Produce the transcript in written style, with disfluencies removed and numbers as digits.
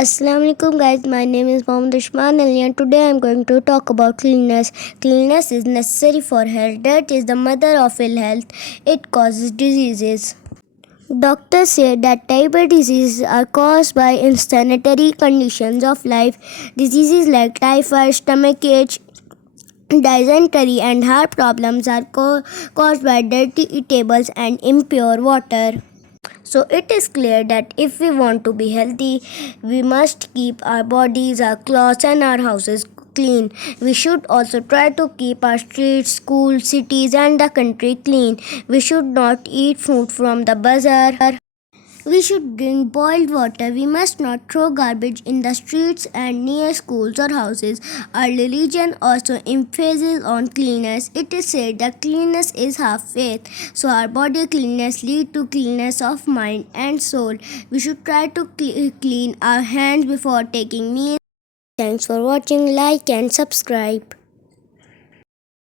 Assalamu alaikum guys, my name is Mohammed Arshman and today I am going to talk about cleanliness. Cleanliness is necessary for health. Dirt is the mother of ill health. It causes diseases. Doctors say that type of diseases are caused by unsanitary conditions of life. Diseases like typhoid, stomachache, dysentery and heart problems are caused by dirty tables and impure water. So it is clear that if we want to be healthy, we must keep our bodies, our clothes, and our houses clean. We should also try to keep our streets, schools, cities, and the country clean. We should not eat food from the bazaar. We should drink boiled water. We must not throw garbage in the streets and near schools or houses. Our religion also emphasizes on cleanliness. It is said that cleanliness is half faith. So our body cleanliness leads to cleanliness of mind and soul. We should try to clean our hands before taking meals. Thanks for watching. Like and subscribe.